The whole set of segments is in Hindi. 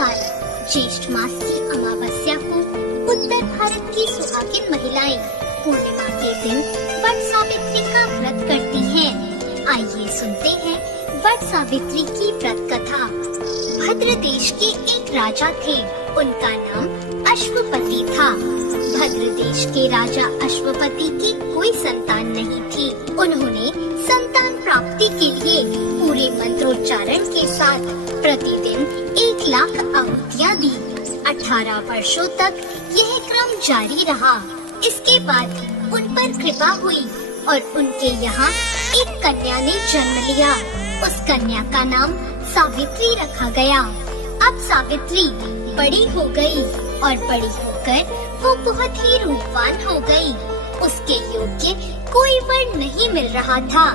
अनुसार ज्येष्ठ मास की अमावस्या को उत्तर भारत की सुहागिन महिलाएं पूर्णिमा के दिन वट सावित्री का व्रत करती हैं। आइए सुनते हैं वट सावित्री की व्रत कथा। भद्र देश के एक राजा थे, उनका नाम अश्वपति था। भद्र देश के राजा अश्वपति की कोई संतान नहीं थी। उन्होंने संतान प्राप्ति के लिए पूरे मंत्रोच्चारण के साथ प्रतिदिन 1,00,000 आहुतियाँ दी। 18 वर्षों तक यह क्रम जारी रहा। इसके बाद उन पर कृपा हुई और उनके यहाँ एक कन्या ने जन्म लिया। उस कन्या का नाम सावित्री रखा गया। अब सावित्री बड़ी हो गई और बड़ी होकर वो बहुत ही रूपवान हो गई। उसके योग्य कोई वर नहीं मिल रहा था।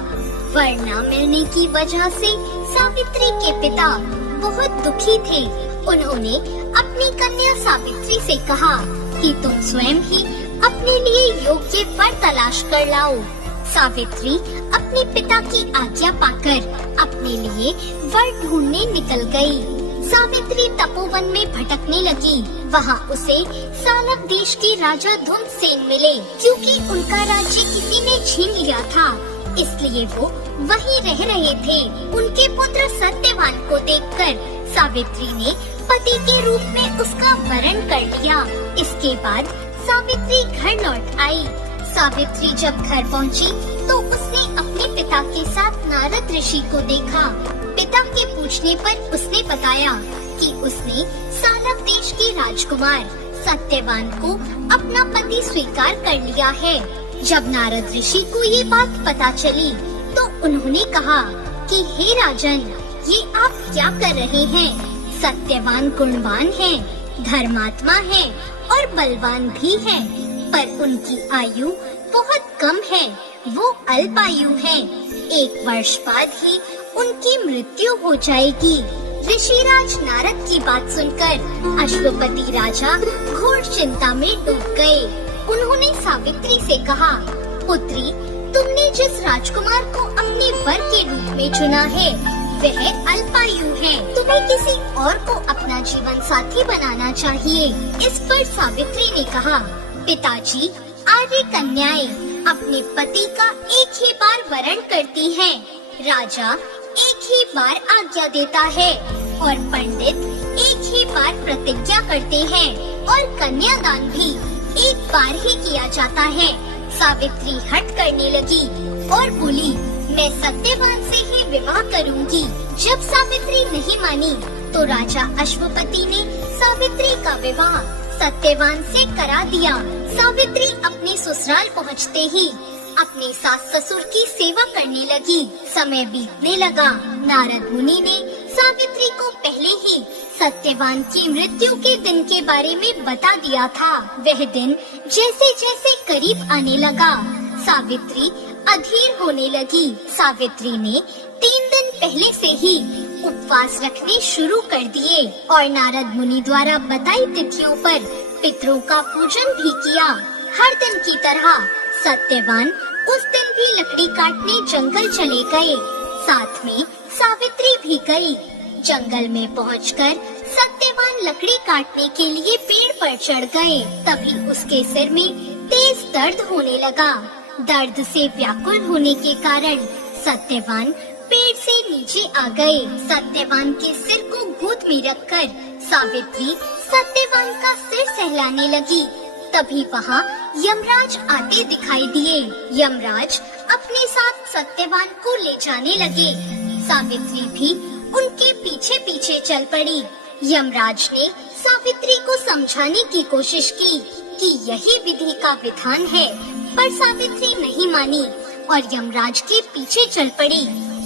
वर न मिलने की वजह से सावित्री के पिता बहुत दुखी थे। उन्होंने अपनी कन्या सावित्री से कहा कि तुम स्वयं ही अपने लिए योग्य वर तलाश कर लाओ। सावित्री अपने पिता की आज्ञा पाकर अपने लिए वर ढूंढने निकल गई। सावित्री तपोवन में भटकने लगी। वहाँ उसे सालव देश के राजा धुम्रसेन मिले। क्योंकि उनका राज्य किसी ने छीन लिया था, इसलिए वो वहीं रह रहे थे। उनके पुत्र सत्यवान को देखकर सावित्री ने पति के रूप में उसका वरण कर लिया। इसके बाद सावित्री घर लौट आई। सावित्री जब घर पहुंची तो उसने अपने पिता के साथ नारद ऋषि को देखा। पिता के पूछने पर उसने बताया कि उसने सालव देश के राजकुमार सत्यवान को अपना पति स्वीकार कर लिया है। जब नारद ऋषि को ये बात पता चली तो उन्होंने कहा कि हे राजन, ये आप क्या कर रहे हैं? सत्यवान गुणवान है, धर्मात्मा है और बलवान भी है, पर उनकी आयु बहुत कम है। वो अल्पायु है। 1 वर्ष बाद ही उनकी मृत्यु हो जाएगी। ऋषिराज नारद की बात सुनकर अश्वपति राजा घोर चिंता में डूब गए। उन्होंने सावित्री से कहा, पुत्री, तुमने जिस राजकुमार को अपने वर के रूप में चुना है वह अल्पायु है। तुम्हें किसी और को अपना जीवन साथी बनाना चाहिए। इस पर सावित्री ने कहा, पिताजी, आर्य कन्याएं अपने पति का एक ही बार वरण करती हैं। राजा एक ही बार आज्ञा देता है और पंडित एक ही बार प्रतिज्ञा करते हैं और कन्यादान भी एक बार ही किया जाता है। सावित्री हट करने लगी और बोली, मैं सत्यवान से ही विवाह करूंगी। जब सावित्री नहीं मानी तो राजा अश्वपति ने सावित्री का विवाह सत्यवान से करा दिया। सावित्री अपने ससुराल पहुँचते ही अपने सास ससुर की सेवा करने लगी। समय बीतने लगा। नारद मुनि ने सावित्री को पहले ही सत्यवान की मृत्यु के दिन के बारे में बता दिया था। वह दिन जैसे जैसे करीब आने लगा, सावित्री अधीर होने लगी। सावित्री ने 3 दिन पहले से ही उपवास रखने शुरू कर दिए और नारद मुनि द्वारा बताई तिथियों पर पितरों का पूजन भी किया। हर दिन की तरह सत्यवान उस दिन भी लकड़ी काटने जंगल चले गए। साथ में सावित्री भी गई। जंगल में पहुंचकर सत्यवान लकड़ी काटने के लिए पेड़ पर चढ़ गए। तभी उसके सिर में तेज दर्द होने लगा। दर्द से व्याकुल होने के कारण सत्यवान पेड़ से नीचे आ गए। सत्यवान के सिर को गोद में रखकर सावित्री सत्यवान का सिर सहलाने लगी। तभी वहाँ यमराज आते दिखाई दिए। यमराज अपने साथ सत्यवान को ले जाने लगे। सावित्री भी उनके पीछे पीछे चल पड़ी। यमराज ने सावित्री को समझाने की कोशिश की कि यही विधि का विधान है, पर सावित्री नहीं मानी और यमराज के पीछे चल पड़ी।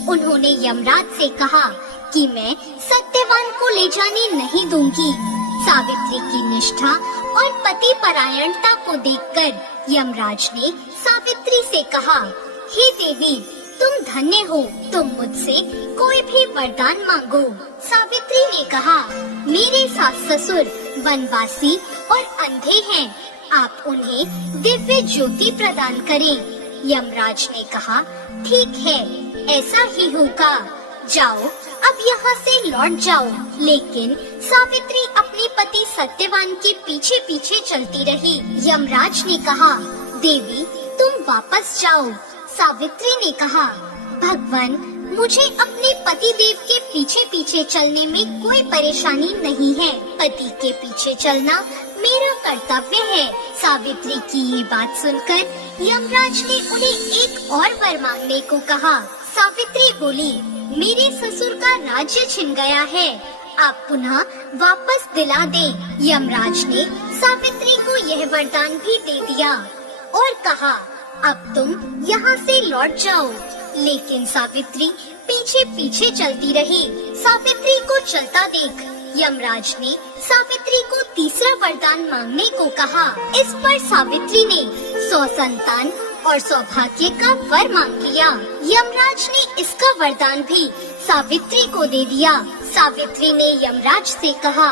उन्होंने यमराज से कहा कि मैं सत्यवान को ले जाने नहीं दूंगी। सावित्री की निष्ठा और पति परायणता को देखकर यमराज ने सावित्री से कहा, हे देवी, तुम धन्य हो, तुम मुझसे कोई भी वरदान मांगो। सावित्री ने कहा, मेरे सास ससुर वनवासी और अंधे हैं, आप उन्हें दिव्य ज्योति प्रदान करें। यमराज ने कहा, ठीक है, ऐसा ही होगा। जाओ अब यहाँ से लौट जाओ। लेकिन सावित्री अपने पति सत्यवान के पीछे पीछे चलती रही। यमराज ने कहा, देवी तुम वापस जाओ। सावित्री ने कहा, भगवान मुझे अपने पति देव के पीछे पीछे चलने में कोई परेशानी नहीं है। पति के पीछे चलना मेरा कर्तव्य है। सावित्री की ये बात सुनकर यमराज ने उन्हें एक और वर मांगने को कहा। सावित्री बोली, मेरे ससुर का राज्य छिन गया है, आप पुनः वापस दिला दें। यमराज ने सावित्री को यह वरदान भी दे दिया और कहा, अब तुम यहाँ से लौट जाओ। लेकिन सावित्री पीछे पीछे चलती रही। सावित्री को चलता देख यमराज ने सावित्री को तीसरा वरदान मांगने को कहा। इस पर सावित्री ने 100 संतान और सौभाग्य का वर मांग लिया। यमराज ने इसका वरदान भी सावित्री को दे दिया। सावित्री ने यमराज से कहा,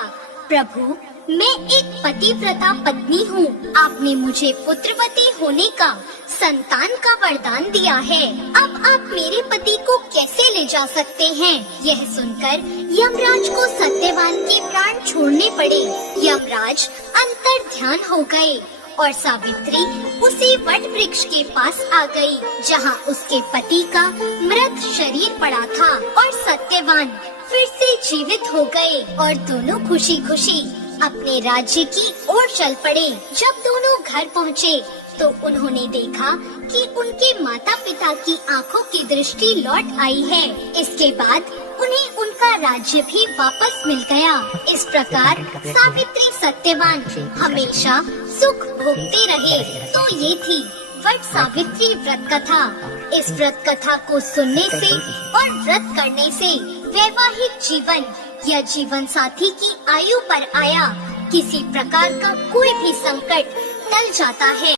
प्रभु मैं एक पतिव्रता पत्नी हूँ, आपने मुझे पुत्रवती होने का, संतान का वरदान दिया है। अब आप मेरे पति को कैसे ले जा सकते हैं? यह सुनकर यमराज को सत्यवान के प्राण छोड़ने पड़े। यमराज अंतर ध्यान हो गए और सावित्री उसी वट वृक्ष के पास आ गई, जहाँ उसके पति का मृत शरीर पड़ा था और सत्यवान फिर से जीवित हो गए और दोनों खुशी खुशी अपने राज्य की ओर चल पड़े। जब दोनों घर पहुँचे तो उन्होंने देखा कि उनके माता पिता की आंखों की दृष्टि लौट आई है। इसके बाद उन्हें उनका राज्य भी वापस मिल गया। इस प्रकार सावित्री सत्यवान हमेशा सुख भोगते रहे। तो ये थी वट सावित्री व्रत कथा। इस व्रत कथा को सुनने से और व्रत करने से वैवाहिक जीवन या जीवन साथी की आयु पर आया किसी प्रकार का कोई भी संकट टल जाता है।